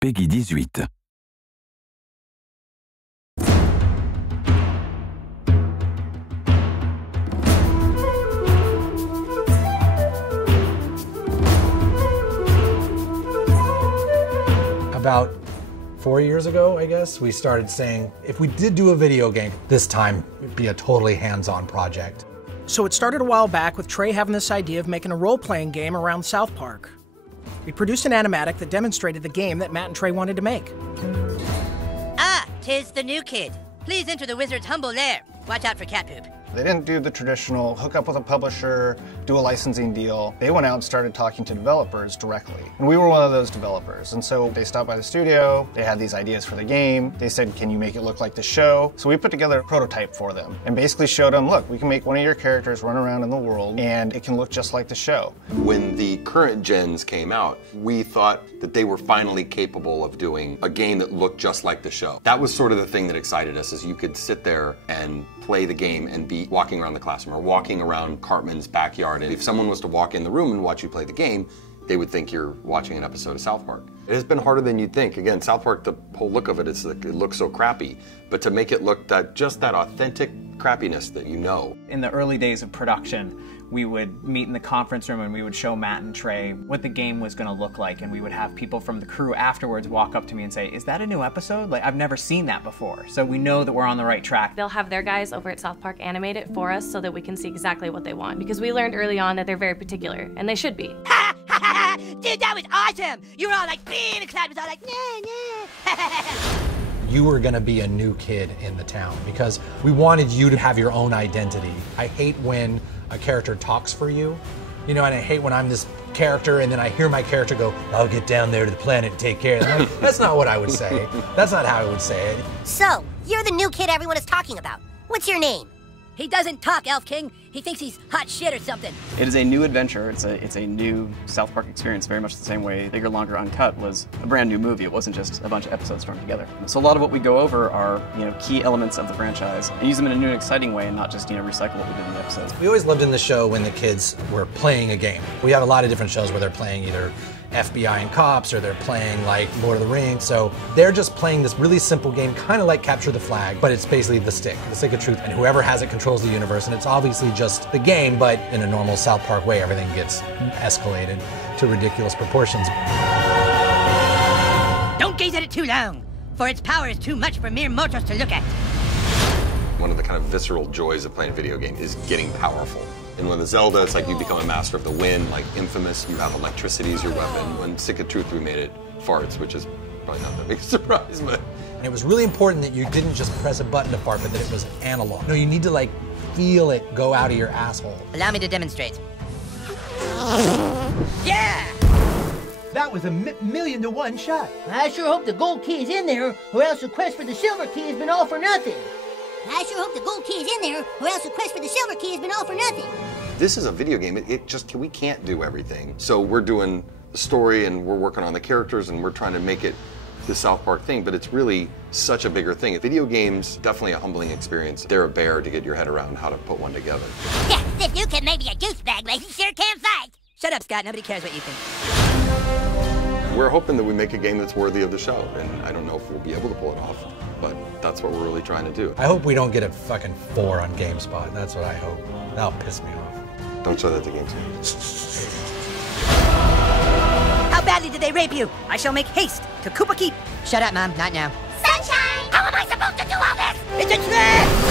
Peggy 18. About 4 years ago, I guess, we started saying, if we did do a video game, this time it'd be a totally hands-on project. So it started a while back with Trey having this idea of making a role-playing game around South Park. We produced an animatic that demonstrated the game that Matt and Trey wanted to make. Ah, 'tis the new kid. Please enter the wizard's humble lair. Watch out for cat poop. They didn't do the traditional hook up with a publisher, do a licensing deal. They went out and started talking to developers directly. And we were one of those developers. And so they stopped by the studio, they had these ideas for the game. They said, can you make it look like the show? So we put together a prototype for them and basically showed them, look, we can make one of your characters run around in the world and it can look just like the show. When the current gens came out, we thought that they were finally capable of doing a game that looked just like the show. That was sort of the thing that excited us, is you could sit there and play the game and be walking around the classroom or walking around Cartman's backyard. And if someone was to walk in the room and watch you play the game, they would think you're watching an episode of South Park. It has been harder than you'd think. Again, South Park, the whole look of it is like, it looks so crappy, but to make it look just that authentic crappiness that you know. In the early days of production, we would meet in the conference room and we would show Matt and Trey what the game was going to look like, and we would have people from the crew afterwards walk up to me and say, is that a new episode? Like, I've never seen that before. So we know that we're on the right track. They'll have their guys over at South Park animate it for us so that we can see exactly what they want, because we learned early on that they're very particular, and they should be. Ha ha ha! Dude, that was awesome! You were all like, and the crowd was all like, nah, nah. You were gonna be a new kid in the town because we wanted you to have your own identity. I hate when a character talks for you, you know, and I hate when I'm this character and then I hear my character go, I'll get down there to the planet and take care of them. That's not what I would say. That's not how I would say it. So, you're the new kid everyone is talking about. What's your name? He doesn't talk, Elf King. He thinks he's hot shit or something. It is a new adventure. It's a new South Park experience, very much the same way Bigger, Longer, Uncut was a brand new movie. It wasn't just a bunch of episodes thrown together. So a lot of what we go over are, key elements of the franchise and use them in a new and exciting way and not just, recycle what we did in the episodes. We always loved in the show when the kids were playing a game. We have a lot of different shows where they're playing either FBI and cops, or they're playing like Lord of the Rings. So they're just playing this really simple game, kind of like Capture the Flag, but it's basically the stick of truth. And whoever has it controls the universe. And it's obviously just the game, but in a normal South Park way, everything gets escalated to ridiculous proportions. Don't gaze at it too long, for its power is too much for mere mortals to look at. One of the kind of visceral joys of playing a video game is getting powerful. And when the Zelda, it's like you become a master of the wind, like Infamous, you have electricity as your weapon. When Stick of Truth, we made it farts, which is probably not that big a surprise, but. And it was really important that you didn't just press a button to fart, but that it was analog. No, you need to like feel it go out of your asshole. Allow me to demonstrate. Yeah! That was a million to one shot. I sure hope the gold key is in there, or else the quest for the silver key has been all for nothing. I sure hope the gold key is in there, or else the quest for the silver key has been all for nothing. This is a video game. We can't do everything. So we're doing the story and we're working on the characters and we're trying to make it the South Park thing, but it's really such a bigger thing. Video games, definitely a humbling experience. They're a bear to get your head around how to put one together. Yeah, this new kid may be a douchebag, but he sure can fight. Shut up, Scott. Nobody cares what you think. We're hoping that we make a game that's worthy of the show, and I don't know if we'll be able to pull it off, but that's what we're really trying to do. I hope we don't get a fucking 4 on GameSpot. That's what I hope. That'll piss me off. Don't show that to GameSpot. How badly did they rape you? I shall make haste to Koopa Keep. Shut up, Mom. Not now. Sunshine! How am I supposed to do all this? It's a trick!